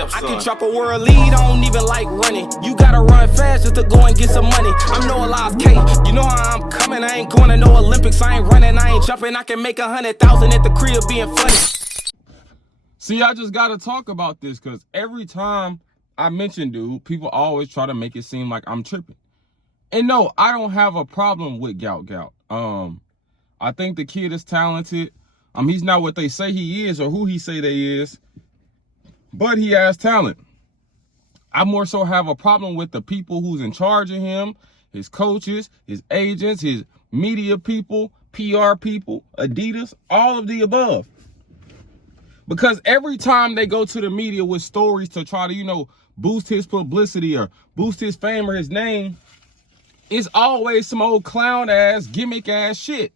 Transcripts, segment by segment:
I can drop a world lead, I don't even like running. You gotta run fast just to go and get some money. I'm no Elias K, you know how I'm coming. I ain't going to no Olympics, I ain't running, I ain't jumping. I can make 100,000 at the crib being funny. See, I just gotta talk about this because every time I mention dude, people always try to make it seem like I'm tripping. And no, I don't have a problem with Gout. I think the kid is talented. He's not what they say he is or who he say they is, but he has talent. I more so have a problem with the people who's in charge of him, his coaches, his agents, his media people, PR people, Adidas, all of the above. Because every time they go to the media with stories to try to, boost his publicity or boost his fame or his name, it's always some old clown ass, gimmick ass shit.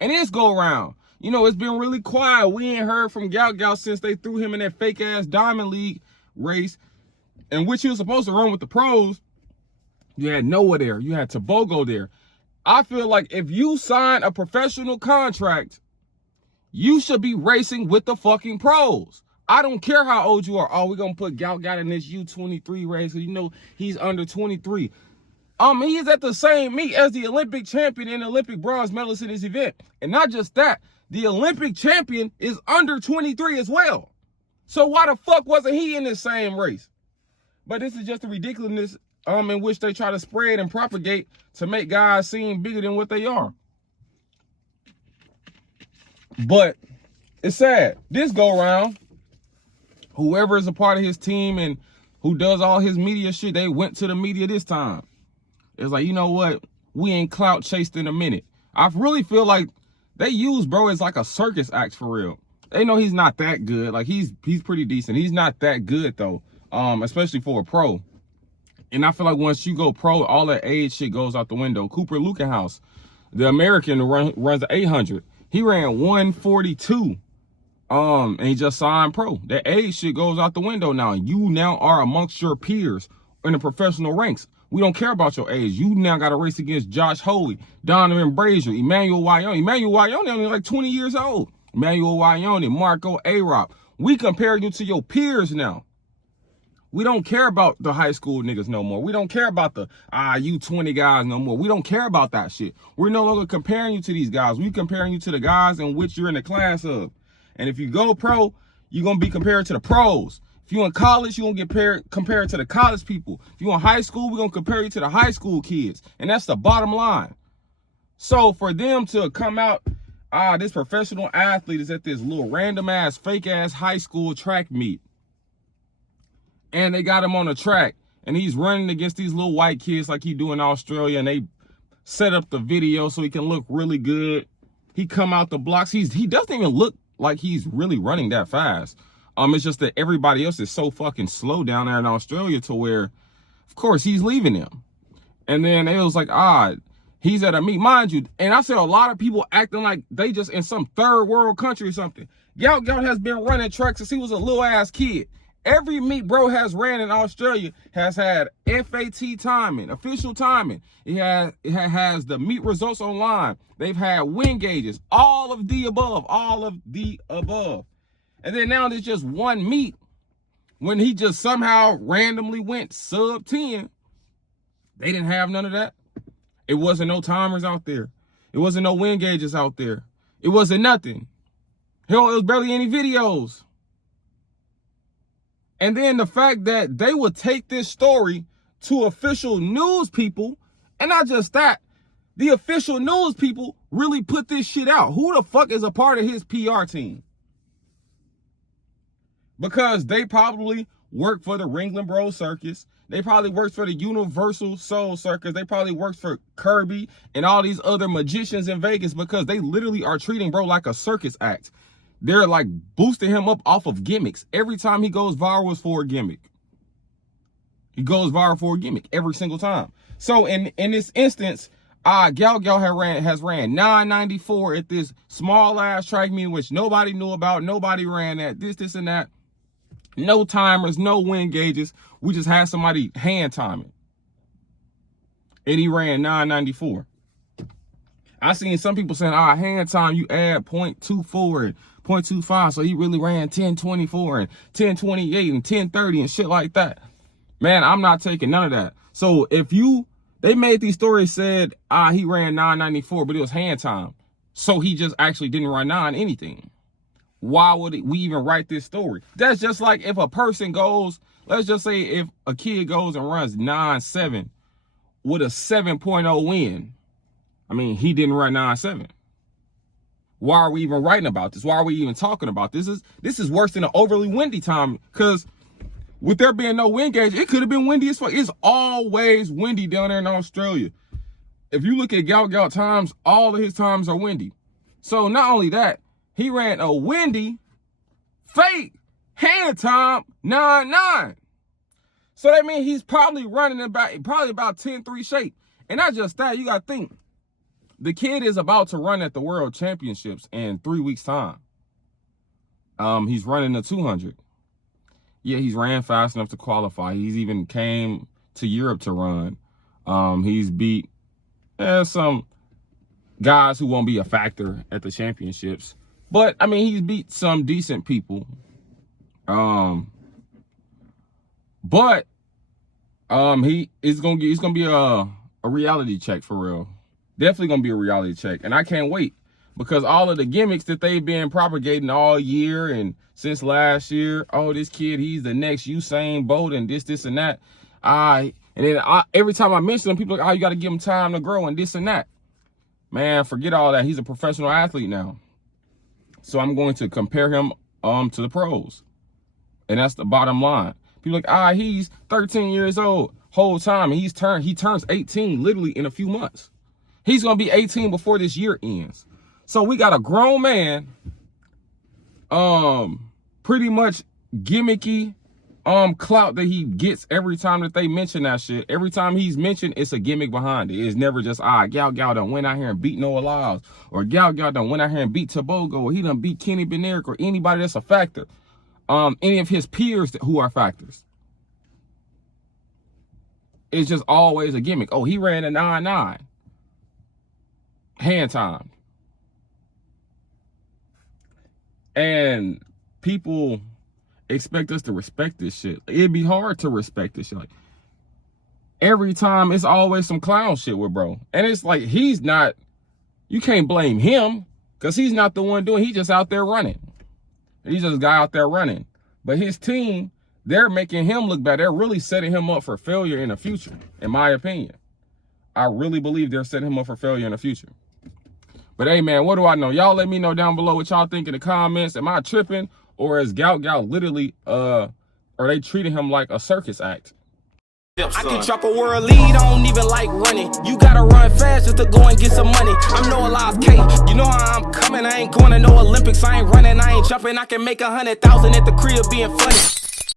And this go around, it's been really quiet. We ain't heard from Gout since they threw him in that fake ass Diamond League race, in which he was supposed to run with the pros. You had Noah there. You had Tobogo there. I feel like if you sign a professional contract, you should be racing with the fucking pros. I don't care how old you are. Oh, we're going to put Gout in this U23 race because, he's under 23. He's at the same meet as the Olympic champion and Olympic bronze medalist in this event. And not just that, the Olympic champion is under 23 as well. So why the fuck wasn't he in this same race? But this is just the ridiculousness in which they try to spread and propagate to make guys seem bigger than what they are. But it's sad. This go around, whoever is a part of his team and who does all his media shit, they went to the media this time. It's like, you know what? We ain't clout chased in a minute. I really feel like they use bro as like a circus act for real. They know he's not that good. Like he's pretty decent. He's not that good though. Especially for a pro. And I feel like once you go pro, all that age shit goes out the window. Cooper Lukenhouse, the American who runs the 800, he ran 142. And he just signed pro. That age shit goes out the window now. You now are amongst your peers in the professional ranks. We don't care about your age. You now got to race against Josh Holley, Donovan Brazier, Emmanuel Wyone. Emmanuel Wyone only like 20 years old. Emmanuel Wyone, Marco Arop. We compare you to your peers now. We don't care about the high school niggas no more. We don't care about the U20 guys no more. We don't care about that shit. We're no longer comparing you to these guys. We're comparing you to the guys in which you're in the class of. And if you go pro, you're going to be compared to the pros. If you're in college, you're going to get compared to the college people. If you're in high school, we're going to compare you to the high school kids. And that's the bottom line. So for them to come out, this professional athlete is at this little random ass, fake ass high school track meet. And they got him on the track. And he's running against these little white kids like he do in Australia. And they set up the video so he can look really good. He come out the blocks. He doesn't even look like he's really running that fast. It's just that everybody else is so fucking slow down there in Australia to where, of course, he's leaving them. And then it was like, he's at a meet, mind you. And I said a lot of people acting like they just in some third world country or something. Gout has been running track since he was a little ass kid. Every meet bro has ran in Australia has had FAT timing, official timing. It has the meet results online. They've had win gauges, all of the above. And then now there's just one meet when he just somehow randomly went sub 10. They didn't have none of that. It wasn't no timers out there. It wasn't no win gauges out there. It wasn't nothing. Hell, it was barely any videos. And then the fact that they would take this story to official news people, and not just that, the official news people really put this shit out. Who the fuck is a part of his PR team? Because they probably work for the Ringling Bros Circus. They probably work for the Universal Soul Circus. They probably work for Kirby and all these other magicians in Vegas because they literally are treating bro like a circus act. They're like boosting him up off of gimmicks. Every time he goes viral is for a gimmick. He goes viral for a gimmick every single time. So in this instance, Gout has ran 994 at this small ass track meet, which nobody knew about. Nobody ran that, this and that. No timers, no win gauges. We just had somebody hand timing. And he ran 994. I seen some people saying, hand time, you add 0.24 and 0.25. So he really ran 10.24 and 10.28 and 10.30 and shit like that. Man, I'm not taking none of that. So if they made these stories said, he ran 9.94, but it was hand time. So he just actually didn't run 9 anything. Why would we even write this story? That's just like if a person goes, let's just say if a kid goes and runs 9.7 with a 7.0 win. I mean, he didn't run 9.7. Why are we even writing about this? Why are we even talking about this? This is worse than an overly windy time, because with there being no wind gauge, it could have been windy as fuck. It's always windy down there in Australia. If you look at Gout times, all of his times are windy. So not only that, he ran a windy, fake hand time 9.9. So that means he's probably running about 10.3 shape. And not just that, you got to think, the kid is about to run at the World Championships in 3 weeks' time. He's running the 200. Yeah, he's ran fast enough to qualify. He's even came to Europe to run. He's beat some guys who won't be a factor at the championships. But, I mean, he's beat some decent people. But it's gonna be a reality check for real. Definitely gonna be a reality check. And I can't wait, because all of the gimmicks that they've been propagating all year and since last year, oh, this kid, he's the next Usain Bolt and this and that. Every time I mention them, people are like, oh, you got to give him time to grow and this and that. Man, forget all that. He's a professional athlete now. So I'm going to compare him to the pros. And that's the bottom line. People are like, he's 13 years old whole time. And he turns 18 literally in a few months. He's going to be 18 before this year ends. So we got a grown man, pretty much gimmicky clout that he gets every time that they mention that shit. Every time he's mentioned, it's a gimmick behind it. It's never just, Gout done went out here and beat Noah Lyles, or Gout done went out here and beat Tabogo, or he done beat Kenny Benerick, or anybody that's a factor. Any of his peers who are factors. It's just always a gimmick. Oh, he ran a 9.9. Hand time. And people expect us to respect this shit. It'd be hard to respect this shit. Like, every time it's always some clown shit with bro. And it's like, you can't blame him, because he's not the one doing it. He's just out there running. He's just a guy out there running. But his team, they're making him look bad. They're really setting him up for failure in the future, in my opinion. I really believe they're setting him up for failure in the future. But hey, man, what do I know? Y'all let me know down below what y'all think in the comments. Am I tripping? Or is Gout literally, are they treating him like a circus act? I can chop a world lead, I don't even like running. You gotta run fast just to go and get some money. I'm Noah Lyles K, you know how I'm coming. I ain't going to no Olympics, I ain't running, I ain't jumping. I can make 100,000 at the crib being funny.